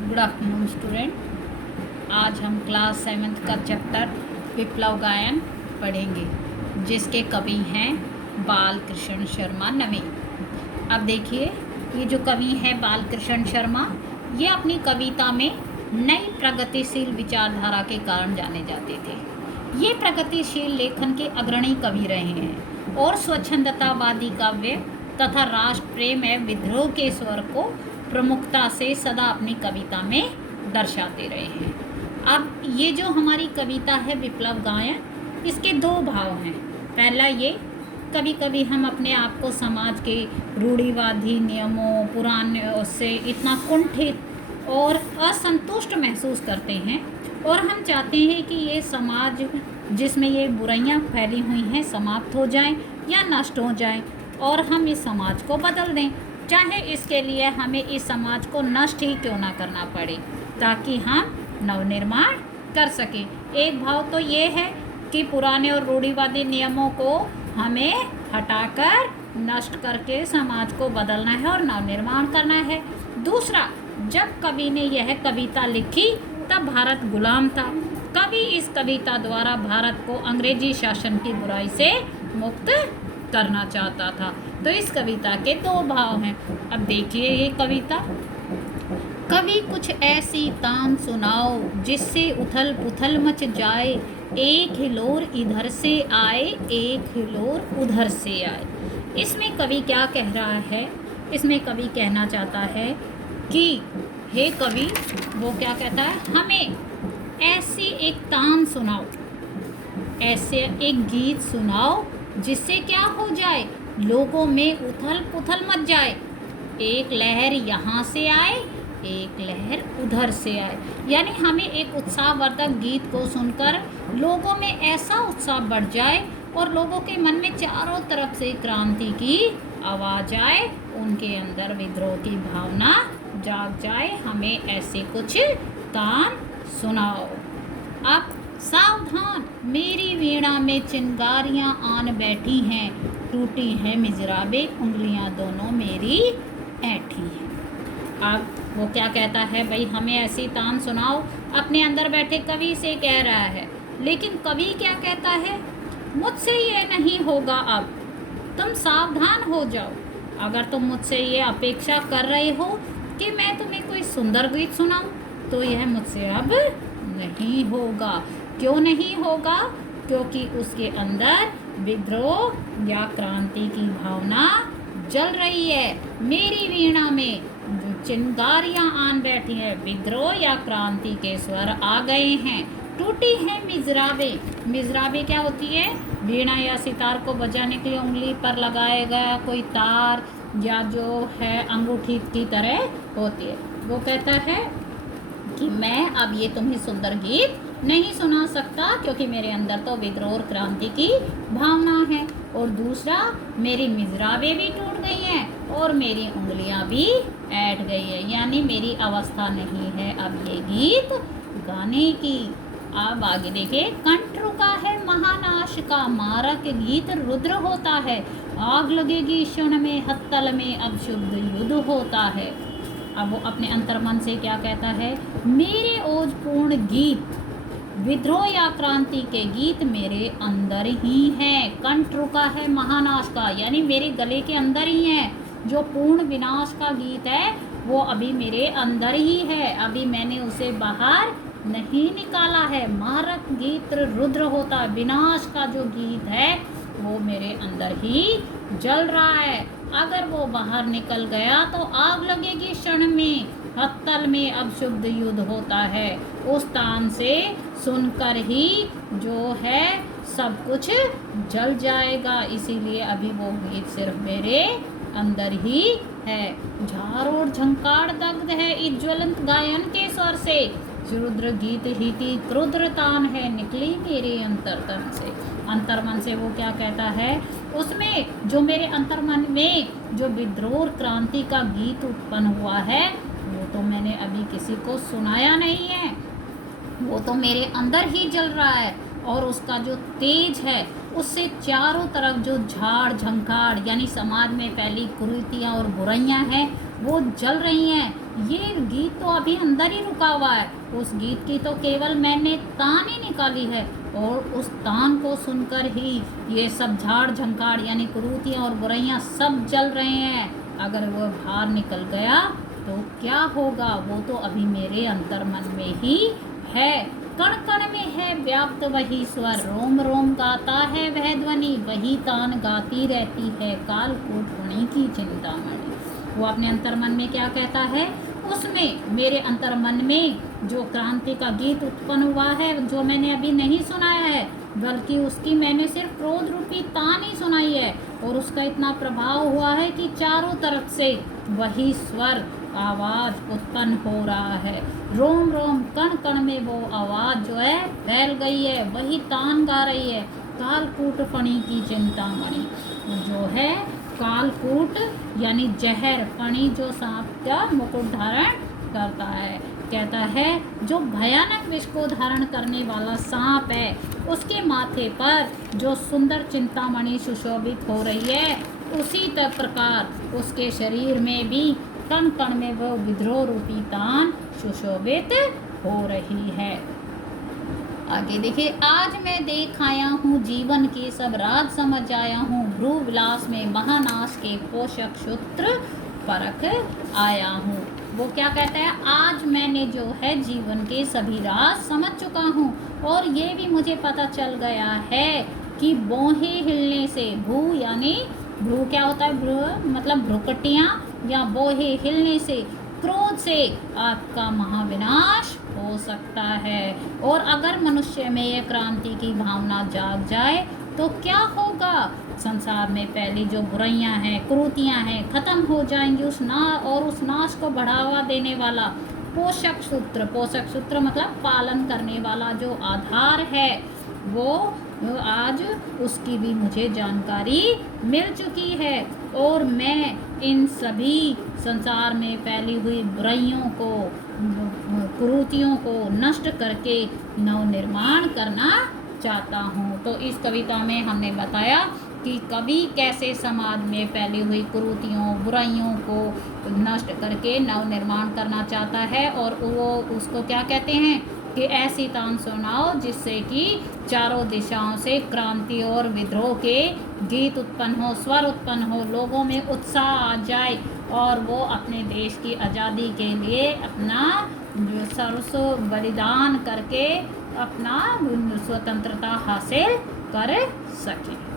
Good afternoon student. आज हम class 7th का चैप्टर विप्लव गायन पढ़ेंगे, जिसके कवि हैं बाल कृष्ण शर्मा नवे। अब देखिए, ये जो कवि हैं बाल कृष्ण शर्मा, ये अपनी कविता में नई प्रगतिशील विचारधारा के कारण जाने जाते थे। ये प्रगतिशील लेखन के अग्रणी कवि रहे हैं और स्वच्छंदतावादी काव्य तथा राष्ट्र प्रेम एवं विद्रोह के स्वर को प्रमुखता से सदा अपनी कविता में दर्शाते रहे हैं। अब ये जो हमारी कविता है विप्लव गायन, इसके दो भाव हैं। पहला, ये कभी कभी हम अपने आप को समाज के रूढ़िवादी नियमों पुराने से इतना कुंठित और असंतुष्ट महसूस करते हैं और हम चाहते हैं कि ये समाज जिसमें ये बुराइयां फैली हुई हैं समाप्त हो जाएं या नष्ट हो जाएं और हम इस समाज को बदल दें, चाहे इसके लिए हमें इस समाज को नष्ट ही क्यों ना करना पड़े, ताकि हम नवनिर्माण कर सकें। एक भाव तो ये है कि पुराने और रूढ़िवादी नियमों को हमें हटाकर नष्ट करके समाज को बदलना है और नवनिर्माण करना है। दूसरा, जब कवि ने यह कविता लिखी तब भारत गुलाम था। कवि इस कविता द्वारा भारत को अंग्रेजी शासन की बुराई से मुक्त करना चाहता था। तो इस कविता के दो भाव हैं। अब देखिए ये कविता। कभी कुछ ऐसी तान सुनाओ जिससे उथल पुथल मच जाए, एक हिलोर इधर से आए एक हिलोर उधर से आए। इसमें कवि क्या कह रहा है? इसमें कवि कहना चाहता है कि हे कवि, वो क्या कहता है, हमें ऐसी एक तान सुनाओ, ऐसे एक गीत सुनाओ जिससे क्या हो जाए, लोगों में उथल पुथल मच जाए, एक लहर यहाँ से आए एक लहर उधर से आए। यानी हमें एक उत्साहवर्धक गीत को सुनकर लोगों में ऐसा उत्साह बढ़ जाए और लोगों के मन में चारों तरफ से क्रांति की आवाज़ आए, उनके अंदर विद्रोह की भावना जाग जाए। हमें ऐसे कुछ तान सुनाओ। अब सावधान, मेरी वीणा में चिंगारियां आन बैठी हैं, टूटी हैं मिजराबे उंगलियां दोनों मेरी ऐठी हैं। अब वो क्या कहता है, भाई हमें ऐसी तान सुनाओ, अपने अंदर बैठे कवि से कह रहा है। लेकिन कवि क्या कहता है, मुझसे ये नहीं होगा, अब तुम सावधान हो जाओ। अगर तुम मुझसे ये अपेक्षा कर रहे हो कि मैं तुम्हें कोई सुंदर गीत सुनाऊं, तो यह मुझसे अब नहीं होगा। क्यों नहीं होगा? क्योंकि उसके अंदर विद्रोह या क्रांति की भावना जल रही है। मेरी वीणा में चिंगारियां आन बैठी हैं, विद्रोह या क्रांति के स्वर आ गए हैं। टूटी है मिजराबे। मिजराबे क्या होती है? वीणा या सितार को बजाने के लिए उंगली पर लगाया गया कोई तार या जो है अंगूठी की तरह होती है। वो कहता है कि मैं अब ये तुम्हें सुंदर गीत नहीं सुना सकता, क्योंकि मेरे अंदर तो विद्रोह और क्रांति की भावना है। और दूसरा, मेरी मिजराबें भी टूट गई हैं और मेरी उंगलियां भी ऐंठ गई है, यानी मेरी अवस्था नहीं है अब ये गीत गाने की। अब आगे देखिए, कंठ रुका है महानाश का, मारक गीत रुद्र होता है, आग लगेगी क्षण में हत्तल में अब शुद्ध युद्ध होता है। अब वो अपने अंतर्मन से क्या कहता है, मेरे ओजपूर्ण गीत विद्रोह या क्रांति के गीत मेरे अंदर ही हैं। कंठ रुका है महानाश का, यानी मेरे गले के अंदर ही है। जो पूर्ण विनाश का गीत है वो अभी मेरे अंदर ही है, अभी मैंने उसे बाहर नहीं निकाला है। मारक गीत रुद्र होता है, विनाश का जो गीत है वो मेरे अंदर ही जल रहा है। अगर वो बाहर निकल गया तो आग लगेगी क्षण में, हत्तल में अब शुद्ध युद्ध होता है। उस तान से सुनकर ही जो है सब कुछ जल जाएगा, इसीलिए अभी वो गीत सिर्फ मेरे अंदर ही है। झारोड़ झंकार दग्ध है इस ज्वलंत गायन के स्वर से, रुद्र गीत ही की क्रुद्र तान है निकली मेरे अंतर्तन से। अंतर्मन से वो क्या कहता है, उसमें जो मेरे अंतर्मन में जो विद्रोह और क्रांति का गीत उत्पन्न हुआ है वो तो मैंने अभी किसी को सुनाया नहीं है, वो तो मेरे अंदर ही जल रहा है। और उसका जो तेज है उससे चारों तरफ जो झाड़ झंकार यानी समाज में फैली कुरीतियाँ और बुराइयाँ हैं वो जल रही हैं। ये गीत तो अभी अंदर ही रुका हुआ है। उस गीत की तो केवल मैंने तान ही निकाली है, और उस तान को सुनकर ही ये सब झाड़ झंकार यानी कुरीतियाँ और बुराइयाँ सब जल रहे हैं। अगर वो बाहर निकल गया तो क्या होगा, वो तो अभी मेरे अंतर मन में ही है। कण कण में है व्याप्त वही स्वर, रोम रोम गाता है वह ध्वनि, वही तान गाती रहती है कालकूट पुणी की चिंतामणि। वो अपने अंतर मन में क्या कहता है, उसमें मेरे अंतर मन में जो क्रांति का गीत उत्पन्न हुआ है, जो मैंने अभी नहीं सुनाया है, बल्कि उसकी मैंने सिर्फ क्रोध रूपी तान ही सुनाई है, और उसका इतना प्रभाव हुआ है कि चारों तरफ से वही स्वर आवाज उत्पन्न हो रहा है। रोम रोम कण कण में वो आवाज जो है फैल गई है, वही तान गा रही है कालकूट फणी की चिंतामणि। जो है कालकूट यानी जहर, फणी जो सांप का मुकुट धारण करता है। कहता है जो भयानक विष को धारण करने वाला सांप है, उसके माथे पर जो सुंदर चिंतामणि सुशोभित हो रही है, उसी तक प्रकार उसके शरीर में भी कण कण में वो विद्रोह रूपी तान सुशोभित हो रही है। आगे देखिए, आज मैं देख आया हूँ जीवन के सब राज समझ आया हूँ, भ्रू विलास में महानाश के पोषक सूत्र परख आया हूँ। वो क्या कहता है, आज मैंने जो है जीवन के सभी राज समझ चुका हूँ, और ये भी मुझे पता चल गया है कि बोहे हिलने से, भू यानी भ्रू क्या होता है, भ्रू मतलब भ्रुकटियाँ, या बोहे हिलने से क्रोध से आपका महाविनाश हो सकता है। और अगर मनुष्य में यह क्रांति की भावना जाग जाए तो क्या होगा, संसार में पहली जो बुराइयां हैं, कुरीतियां हैं, खत्म हो जाएंगी। उस नाश को बढ़ावा देने वाला पोषक सूत्र, पोषक सूत्र मतलब पालन करने वाला जो आधार है, वो आज उसकी भी मुझे जानकारी मिल चुकी है, और मैं इन सभी संसार में फैली हुई बुराइयों को, कुरीतियों को नष्ट करके नवनिर्माण करना चाहता हूँ। तो इस कविता में हमने बताया कि कवि कैसे समाज में फैली हुई कुरीतियों, बुराइयों को नष्ट करके नवनिर्माण करना चाहता है, और वो उसको क्या कहते हैं कि ऐसी तान सुनाओ जिससे कि चारों दिशाओं से क्रांति और विद्रोह के गीत उत्पन्न हो, स्वर उत्पन्न हो, लोगों में उत्साह आ जाए, और वो अपने देश की आज़ादी के लिए अपना सर्वस्व बलिदान करके अपना स्वतंत्रता हासिल कर सकें।